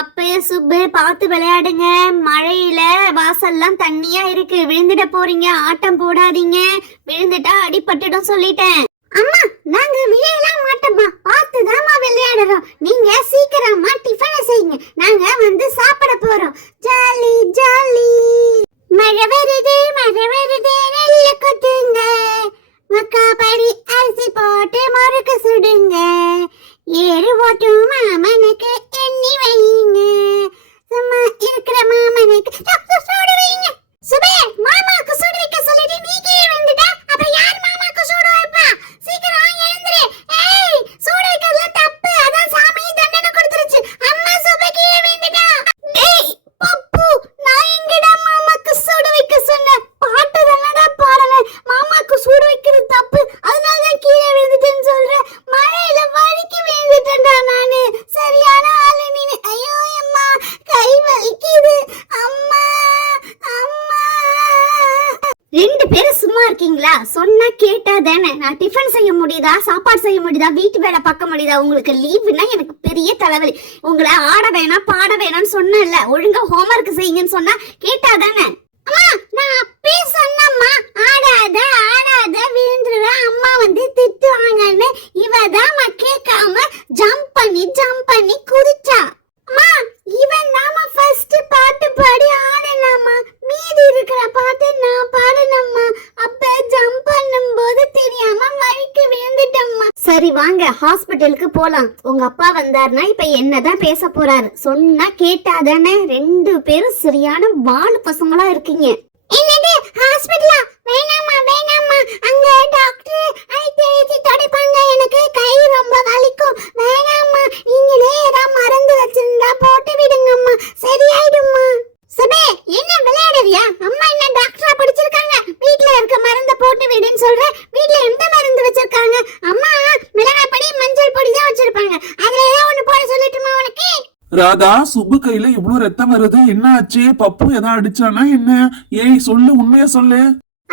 பப்பு சுப்பு பார்த்து விளையாடுங்க. மழையில வாசல்லாம் தண்ணியா இருக்கு, விழுந்துட போறீங்க. ஆட்டம் போடாதீங்க, விழுந்துட்டா அடிபட்டுடும் சொல்லிட்டேன். அம்மா நாங்க விளையாடலாம் மாட்டோம்மா, பார்த்துதாம்மா விளையாடுறோம். நீங்க சீக்கிரமா டிஃபனை செய்யுங்க, நாங்க வந்து சாப்பிட போறோம். Jolly jolly. மழை வருது நெல்லு கொத்துங்க, மக்கா படி அரிசி போட்டு முறுக்கு சுடுங்க, ஏறு ஓட்டும் மாமனுக்கு எண்ணி வைங்க, சும்மா இருக்கிற மாமனுக்கு சூடு வைங்க. சுபே மாமாக்கு சூடு வைக்க சொல்லிட்டு நீ கீழே வந்துட்டா அப்புறம் யார் மாமாக்கு சூடு வைப்பா? சீக்கிரம் எழுந்துரு. ஏய் சூடு வைக்கிறதுல தப்பு, அதான் சாமி தண்டனை கொடுத்துருச்சு. அம்மா சுபே கீழே வந்துட்டா. டேய் பப்பு, நான் எங்கடா மாமாக்கு சூடு வைக்க சொன்னேன்? பாட்டு தானடா பாடுனேன். மாமாக்கு சூடு வைக்கிறது தப்பு, அதனால தான் கீழே விழுந்துட்டேன்னு சொல்றேன். மழையில வழுக்கி விழுந்துட்டேன்டா நானு. சரியான ஆளு நீனு. ஐயோ அம்மா கை வலிக்குது. அம்மா அம்மா. ரெண்டு பேரும் சும்மா இருக்கீங்களா? சொன்னா கேட்டா தானே. நான் டிஃபன் செய்ய முடியுதா, சாப்பாடு செய்ய முடியுதா, வீட்டு வேலை பார்க்க முடியுதா? உங்களுக்கு லீவுனா எனக்கு பெரிய தலைவலி. உங்களை ஆட வேணாம் பாட வேணாம்னு சொன்னேன்ல, ஒழுங்கா ஹோம்வொர்க் செய்யுங்கன்னு சொன்னா கேட்டா தானே. அம்மா நான் அப்பே சொன்னம்மா, ஆடாத ஆடாத விழுந்துருவேன், அம்மா வந்து திட்டுவாங்கன்னு. இவதான் கேட்காம ஜம்ப் பண்ணி குதிச்சா. அம்மா இவன் நாம ஃபர்ஸ்ட் பாட்டு பாடி ஆடலாமா, மீதி இருக்கிற பாட்டு நான் பாடணும்மா. அப்ப ஜம்ப் பண்ணும்போது தெரியாம வழுக்கி விழுந்துட்டம்மா. சரி வாங்க ஹாஸ்பிட்டலுக்கு போலாம். உங்க அப்பா வந்தாருன்னா இப்ப என்னதான் பேச போறாரு? சொன்னா கேட்டாதானே. ரெண்டு பேரும் சரியான வாழு பசங்களா இருக்கீங்க. என்னது ஹாஸ்பிட்டலா? வேணாமா வேணாமா, அங்க டாக்டர் ஐ தொடைப்பாங்க, எனக்கு கை ரொம்ப வலிக்கும். வேணாமா, நீங்களே ஏதாவது மருந்து வச்சிருந்தா போட்டு விடுங்கம்மா, சரியாயிடும்மா. சுபே என்ன விளையாடுறியா? அம்மா என்ன டாக்டரா படிச்சிருக்காங்க? வீட்ல இருக்க மருந்த போட்டு விடுன்னு சொல்ற. வீட்ல எந்த மருந்து வச்சிருக்காங்க? அம்மா மிளகாய் பொடி மஞ்சள் பொடி தான் வச்சிருப்பாங்க, அதுல ஏதோ ஒண்ணு போட சொல்லட்டுமா உனக்கு? ராதா, சுப்பு கையில இவ்வளவு ரத்தம் வருது, என்ன ஆச்சு? பப்பு எதா அடிச்சானா என்ன? ஏய் சொல்லு, உண்மையா சொல்லு.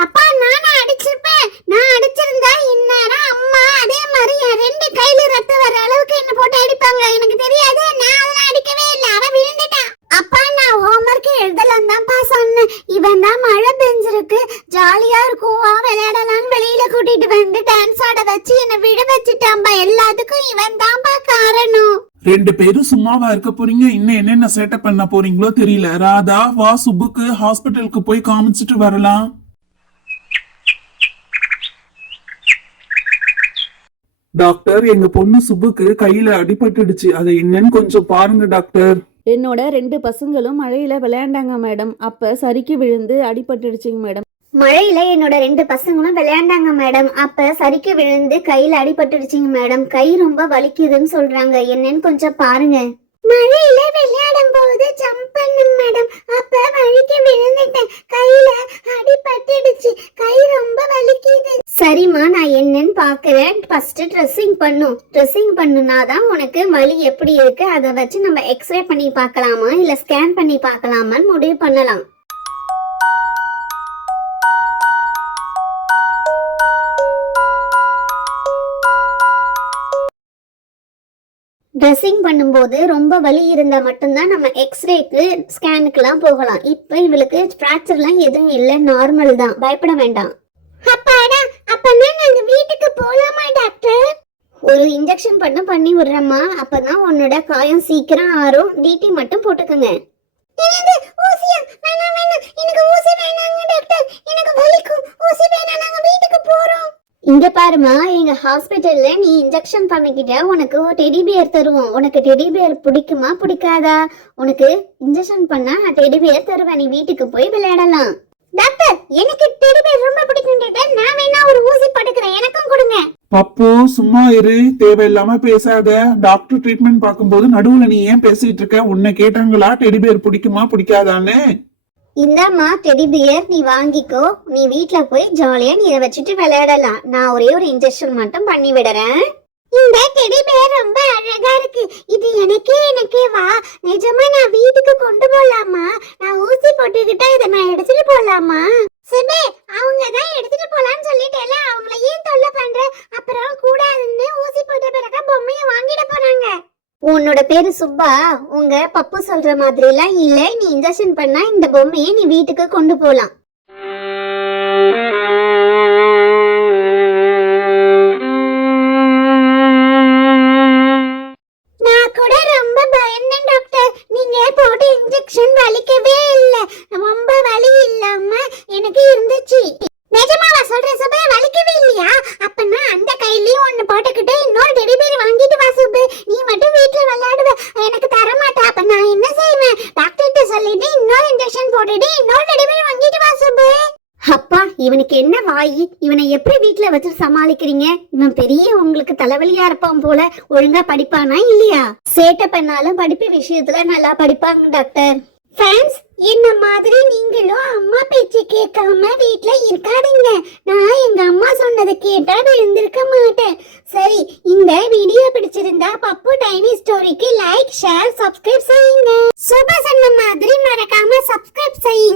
அப்பா நானா அடிச்சிருப்பேன்? நான் அடிச்சிருந்தா இந்நேரம் அம்மா அதே மாதிரி என் ரெண்டு கையில ரத்தம் வர அளவுக்கு என்ன போட்டு அடிப்பாங்க. எனக்கு தெரியாது, நான் அதெல்லாம் அடிக்கவே இல்லை. அவ விழுந்துட்டா. அப்பா நான் ஹோம்வொர்க் எழுதலாம் தான்ப்பா சொன்னேன். இவன் தான் மழை பெஞ்சிருக்கு ஜாலியா இருக்கும் வா விளையாடலாம்னு வெளியில கூட்டிட்டு வந்து டான்ஸ் ஆட வச்சு என்ன விட வச்சுட்டான்பா. எல்லாத்துக்கும் இவன் தான்ப்பா காரணம். ரெண்டு பேரும் சும்மாவா இருக்க போறீங்க? இன்னும் என்னென்ன சேட்டப் பண்ண போறீங்களோ தெரியல. ராதா வா, சுப்புக்கு ஹாஸ்பிட்டலுக்கு போய் காமிச்சிட்டு வரலாம். டாக்டர், எங்க பொண்ணு சுப்புக்கு கையில அடிபட்டுடுச்சு, அதை என்னன்னு கொஞ்சம் பாருங்க டாக்டர். என்னோட ரெண்டு பசங்களும் மழையில விளையாண்டாங்க மேடம், அப்ப சறுக்கி விழுந்து அடிபட்டுடுச்சுங்க மேடம். மழையில என்னோட ரெண்டு பசங்களும் விளையாண்டாங்க மேடம், அப்ப சறுக்கி விழுந்து கையில அடிபட்டுடுச்சுங்க மேடம். கை ரொம்ப வலிக்குதுன்னு சொல்றாங்க, என்னன்னு கொஞ்சம் பாருங்க. மழையில விளையாடும் போது ஜம்ப் பண்ணும் மேடம், அப்ப வழுக்கி விழுந்துட்டேன், கையில அடிபட்டுடுச்சு, கை ரொம்ப வலிக்குது. சரிம்மா நான் என்னன்னு பாக்குறேன். ஃபர்ஸ்ட் ட்ரெஸ்ஸிங் பண்ணுனாதான் உனக்கு வலி எப்படி இருக்கு அதை வச்சு நம்ம எக்ஸ்ரே பண்ணி பார்க்கலாமா இல்ல ஸ்கேன் பண்ணி பார்க்கலாமான்னு முடிவு பண்ணலாம். ட்ரெஸ்ஸிங் பண்ணும்போது ரொம்ப வலி இருந்தா மட்டும்தான் நம்ம எக்ஸ்ரேக்கு ஸ்கேனுக்குலாம் போகலாம். இப்போ இவளுக்கு ஃப்ராக்சர்லாம் எதுவும் இல்லை, நார்மல் தான், பயப்பட வேண்டாம். அப்பாடா, அப்பனா நாங்க வீட்டுக்கு போலாமா டாக்டர்? ஒரு இன்ஜெக்ஷன் பண்ணி விடுறேம்மா, அப்பதான் உன்னோட காயம் சீக்கிரம் ஆறும். டிடி மட்டும் போட்டுக்கோங்க. எனக்கு ஊசி வேணாங்க டாக்டர், எனக்கு வலிக்கும், ஊசி வேணாம், நாங்க வீட்டுக்கு போறோம். இங்க பாருமா, எங்க ஹாஸ்பிட்டல்ல நீ இன்ஜெக்ஷன் பண்ணிக்கிட்ட உனக்கு டெடி பியர் தருவோம். உனக்கு டெடி பியர் பிடிக்குமா பிடிக்காதா? உனக்கு இன்ஜெக்ஷன் பண்ணா நான் டெடி பியர் தருவேன், நீ வீட்டுக்கு போய் விளையாடலாம். டாக்டர் எனக்கு டெடி பியர் ரொம்ப பிடிக்கும் டாக்டர், நான் வேணா ஒரு ஊசி போட்டுக்கிறேன், எனக்கும் கொடுங்க. பப்பு சும்மா இரு, தேவையில்லாம பேசாத. டாக்டர் ட்ரீட்மெண்ட் பார்க்கும்போது நடுவுல நீ ஏன் பேசிட்டு இருக்க? உன்னை கேட்டாங்களா டெடி பியர் பிடிக்குமா பிடிக்காதான்னு? இந்தாம்மா டெடி பியர், நீ வாங்கிக்கோ, நீ வீட்ல போய் ஜாலியா நீ இதை வச்சுட்டு விளையாடலாம். நான் ஒரே ஒரு இன்ஜெக்ஷன் மட்டும் பண்ணி விடுறேன். இந்த டெடி பியர் ரொம்ப அழகா இருக்கு, இது எனக்கே வா. நிஜமா நான் வீட்டுக்கு கொண்டு போலாமா? நான் ஊசி போட்டுக்கிட்டா இதை நான் எடுத்துட்டு போலாமா? சிபே அவங்க தான் எடுத்துட்டு போலான்னு சொல்லிட்டேல, அவங்கள ஏன் தொல்லை பண்ற? அப்புறம் கூடாதுன்னு ஊசி போட்ட பிறகு பொம்மையை வாங்கிட போறாங்க. உன்னோட பேரு சுப்பா. உங்க பப்பு சொல்ற மாதிரி எல்லாம் இல்ல. நீ இன்ஜெக்ஷன் பண்ணா இந்த பொம்மையை நீ வீட்டுக்கு கொண்டு போலாம். நான் கூட ரொம்ப பயந்தேன் டாக்டர். நீங்க போட்ட இன்ஜெக்ஷன் வலிக்கவே இல்ல. ரொம்ப வலி இல்லாம எனக்கு இருந்துச்சு. நிஜமாவா சொல்ற சுபு? வலிக்கவே இல்லையா? அப்பனா அந்த கையிலயும் ஒன்னு போட்டுக்கிட்டு இன்னொரு டெடி பேர் வாங்கிட்டு வா சுபு. நீ மட்டும் வீட்ல விளையாடுவ, எனக்கு தர மாட்டா. அப்ப நான் என்ன செய்வேன்? டாக்டர்கிட்ட சொல்லிட்டு இன்னொரு இன்ஜெக்ஷன் போட்டுட்டு இன்னொரு டெடி பேர் வாங்கிட்டு வா சுபு. அப்பா, இவனுக்கு என்ன வாயி? இவனை எப்படி வீட்ல வச்சு சமாளிக்கிறீங்க? இவன் பெரிய உங்களுக்கு தலைவலியா இருப்பான் போல. ஒழுங்கா படிப்பானா இல்லையா? சேட்டை பண்ணாலும் படிப்பு விஷயத்துல நல்லா படிப்பாங்க டாக்டர். ஃப்ரெண்ட்ஸ், என்ன மாதிரி நீங்களும் அம்மா பேச்சு கேட்காம வீட்ல இருக்காதீங்க. நான் எங்க அம்மா சொன்னதை கேட்டா இருந்திருக்க மாட்டேன். சரி, இந்த வீடியோ பிடிச்சிருந்தா பப்பு டைனி ஸ்டோரிக்கு லைக், ஷேர், சப்ஸ்கிரைப் செய்யுங்க. சுபா சொன்ன மாதிரி மறக்காம சப்ஸ்கிரைப் செய்யுங்க.